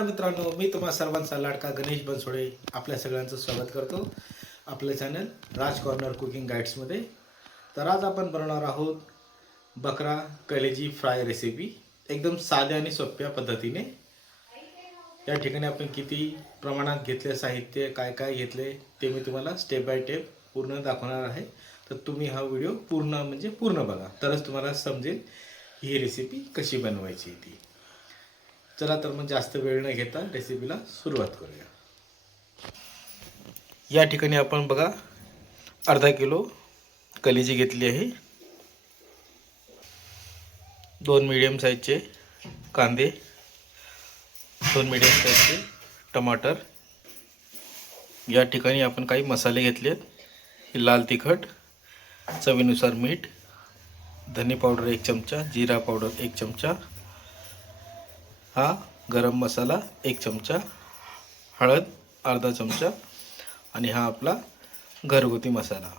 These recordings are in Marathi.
नमस्कार मित्रांनो, मी तुम्हा सर्वांचा लाडका गणेश बनसोडे आपल्या सगळ्यांचं स्वागत करतो आपलं चॅनल राज कॉर्नर कुकिंग गाईड्समध्ये. तर आज आपण बनवणार आहोत बकरा कलेजी फ्राय रेसिपी, एकदम साध्या आणि सोप्या पद्धतीने. या ठिकाणी आपण किती प्रमाणात घेतले साहित्य, काय काय घेतले ते मी तुम्हाला स्टेप बाय स्टेप पूर्ण दाखवणार आहे. तर तुम्ही हा व्हिडिओ पूर्ण बघा, तरच तुम्हाला समजेल ही रेसिपी कशी बनवायची ती. चला तर मग जास्त वेळ न घेता रेसिपीला सुरुवात करूया. या ठिकाणी आपण बघा अर्धा किलो कलेजी घेतली आहे, 2 मीडियम साईजचे कांदे, 2 मीडियम साईजचे टमाटर. या ठिकाणी आपण काही मसाले घेतले, लाल तिखट, चवीनुसार मीठ, धने पावडर 1 चमचा, जीरा पावडर 1 चमचा, हा गरम मसाला 1 चमचा, हळद अर्धा चमचा आणि हा आपला घरगुती मसाला.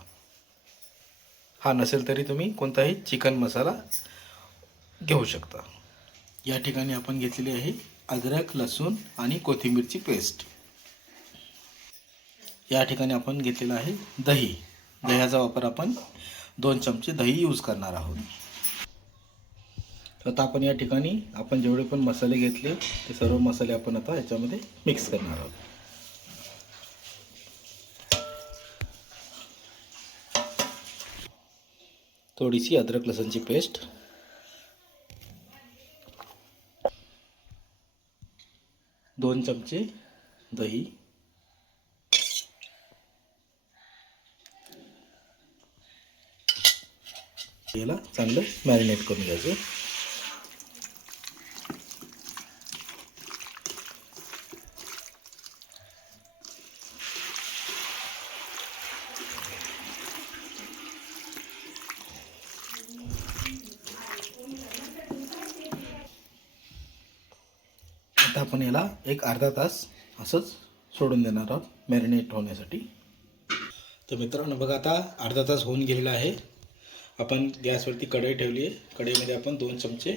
हा नसेल तरी तुम्ही कोणताही चिकन मसाला घेऊ शकता. या ठिकाणी आपण घेतलेली आहे अद्रक, लसूण आणि कोथिंबीरची पेस्ट. या ठिकाणी आपण घेतलेला आहे दही. दह्याचा वापर आपण 2 चमचे दही यूज करणार आहोत. आता आपण या ठिकाणी आपण जेवढे पण मसाले घेतले ते सर्व मसाले आपण आता याच्यामध्ये मिक्स करणार आहोत. थोडीशी अद्रक लसूणची पेस्ट, दोन चमचे दही, याला चांगलं मॅरिनेट करून घ्यायचं. आता आपण याला एक अर्धा तास असंच सोडून देणार आहोत मॅरिनेट होण्यासाठी. तर मित्रांनो बघा, आता अर्धा तास होऊन गेलेला आहे. आपण गॅसवरती कढई ठेवली आहे. कढईमध्ये आपण 2 चमचे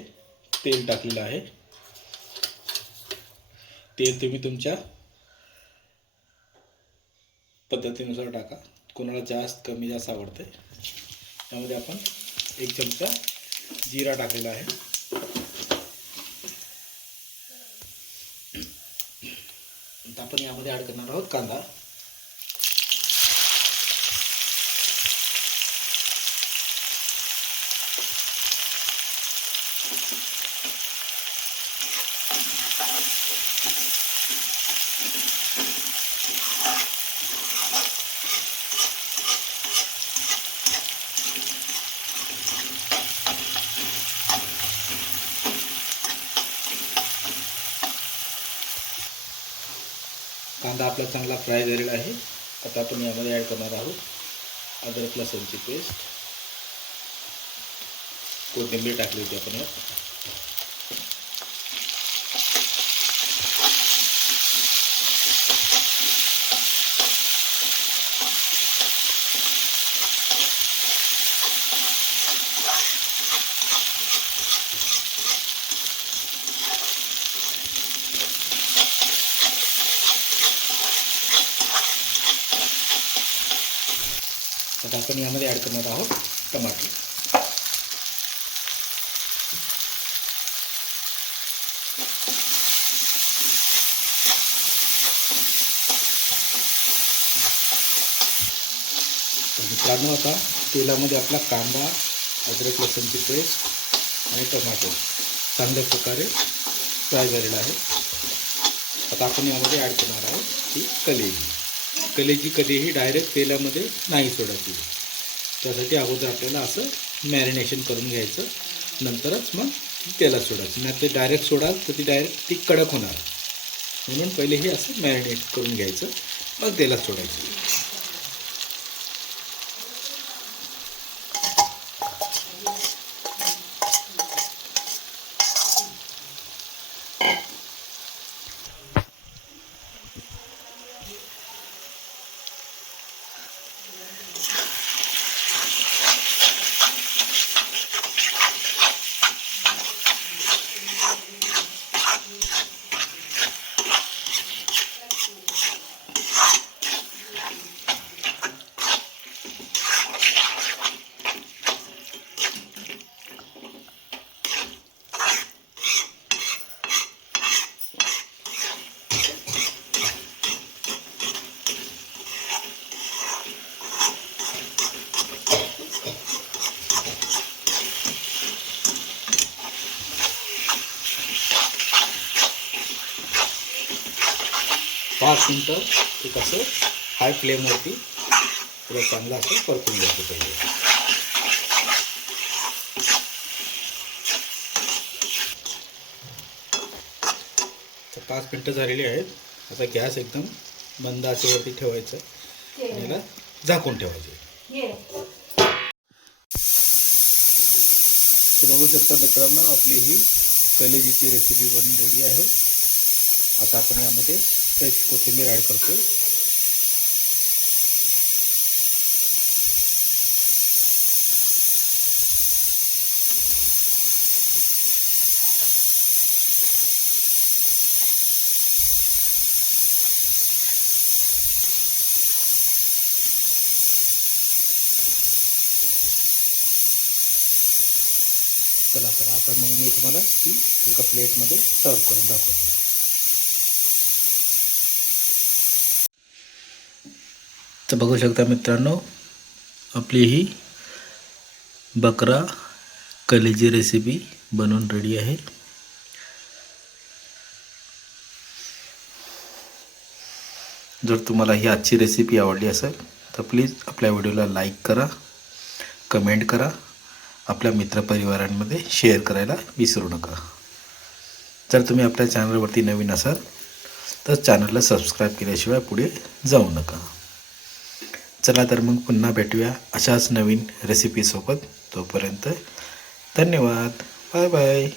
तेल टाकलेलं आहे. तेल तुम्ही तुमच्या पद्धतीनुसार टाका, कोणाला जास्त कमी जास्त आवडते. त्यामध्ये आपण 1 चमचा जिरा टाकलेला आहे. आता आपण यामध्ये ॲड करणार आहोत कांदा. कांदा आपला चांगला फ्राय झालेला आहे. आता आपण यामध्ये ॲड करणार आहोत अद्रक लसूणची पेस्ट, कोथिंबीर टाकली होती आपण यात. आता आपण यामध्ये ॲड करणार आहोत टमाटर. मित्रांनो आता तेलामध्ये आपला कांदा, अद्रक लसूणची पेस्ट आणि टमाटर चांगल्या प्रकारे फ्राय झालेला आहे. आता आपण यामध्ये ॲड करणार आहोत ही कलेजी. कलेजी कधीही डायरेक्ट तेलामध्ये नाही सोडायची. त्यासाठी अगोदर आपल्याला असं मॅरिनेशन करून घ्यायचं, नंतरच मग तेलात सोडायचं. नाही ते डायरेक्ट सोडाल तर ती कडक होणार. म्हणून पहिले हे असं मॅरिनेट करून घ्यायचं, मग तेलात सोडायचं. 5 मिनटं एक असं हाय फ्लेमवरती पुढे चांगलं असं परतून घ्यायचं पाहिजे. तर 5 मिनटं झालेली आहेत. आता गॅस एकदम मंद आचेवरती ठेवायचं आणि याला झाकून ठेवायचे. तर बघू शकता मित्रांनो, आपली ही कलेजीची रेसिपी बनून रेडी आहे. आता आपण यामध्ये फ्रेश कोथिंबीर ॲड करतो. चला तर आता मग मी तुम्हाला ती एका प्लेटमध्ये सर्व करून दाखवतो. तर बघू शकता मित्रांनो, आपली ही बकरा कलेजी रेसिपी बनवून रेडी आहे. जर तुम्हाला ही आजची रेसिपी आवडली असेल तर प्लीज आपल्या व्हिडिओला लाईक करा, कमेंट करा, आपल्या मित्रपरिवारांमध्ये शेअर करायला विसरू नका. जर तुम्ही आपल्या चॅनलवरती नवीन असाल तर चॅनलला सबस्क्राईब केल्याशिवाय पुढे जाऊ नका. चला तर मग पुन्हा भेटूया अशाच नवीन रेसिपीसोबत. तोपर्यंत धन्यवाद. Bye bye.